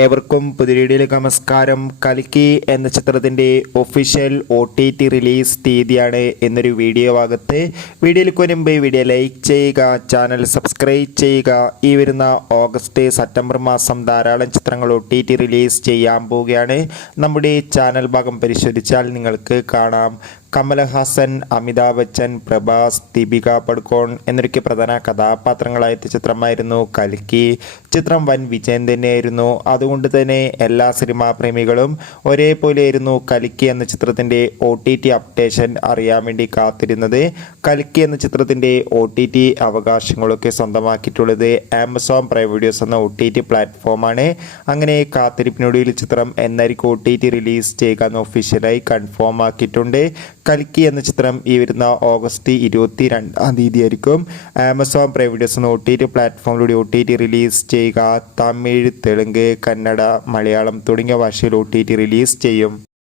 ഏവർക്കും പുതിയ വീഡിയോയിലേക്ക് നമസ്കാരം. കൽക്കി എന്ന ചിത്രത്തിൻ്റെ ഒഫീഷ്യൽ OTT റിലീസ് തീയതിയാണ് എന്നൊരു വീഡിയോ ഭാഗത്ത്. വീഡിയോയിലേക്ക് വരുമ്പോൾ വീഡിയോ ലൈക്ക് ചെയ്യുക, ചാനൽ സബ്സ്ക്രൈബ് ചെയ്യുക. ഈ വരുന്ന ഓഗസ്റ്റ് സെപ്റ്റംബർ മാസം ധാരാളം ചിത്രങ്ങൾ OTT റിലീസ് ചെയ്യാൻ പോവുകയാണ്. നമ്മുടെ ചാനൽ ഭാഗം പരിശോധിച്ചാൽ നിങ്ങൾക്ക് കാണാം. കമലഹാസൻ, അമിതാഭ് ബച്ചൻ, പ്രഭാസ്, ദീപിക പടുക്കോൺ എന്നൊക്കെ പ്രധാന കഥാപാത്രങ്ങളായ ചിത്രമായിരുന്നു കൽക്കി. ചിത്രം വൻ വിജയം തന്നെയായിരുന്നു. അതുകൊണ്ട് തന്നെ എല്ലാ സിനിമാ പ്രേമികളും ഒരേപോലെയായിരുന്നു കൽക്കി എന്ന ചിത്രത്തിൻ്റെ OTT അപ്ഡേഷൻ അറിയാൻ വേണ്ടി കാത്തിരുന്നത്. കൽക്കി എന്ന ചിത്രത്തിൻ്റെ OTT അവകാശങ്ങളൊക്കെ സ്വന്തമാക്കിയിട്ടുള്ളത് ആമസോൺ പ്രൈം വീഡിയോസ് എന്ന OTT പ്ലാറ്റ്ഫോമാണ്. അങ്ങനെ കാത്തിരിപ്പിനൊടുവിൽ ചിത്രം എന്നായിരിക്കും OTT റിലീസ് ചെയ്യുക എന്ന് ഒഫീഷ്യലായി കൺഫേം ആക്കിയിട്ടുണ്ട്. കൽക്കി എന്ന ചിത്രം ഈ വരുന്ന ഓഗസ്റ്റ് 22-ാം തീയതി ആയിരിക്കും ആമസോൺ പ്രൈം വീഡിയോസ് എന്ന OTT പ്ലാറ്റ്ഫോമിലൂടെ OTT റിലീസ് ചെയ്യുക. തമിഴ്, തെലുങ്ക്, കന്നഡ, മലയാളം തുടങ്ങിയ ഭാഷയിൽ OTT റിലീസ് ചെയ്യും.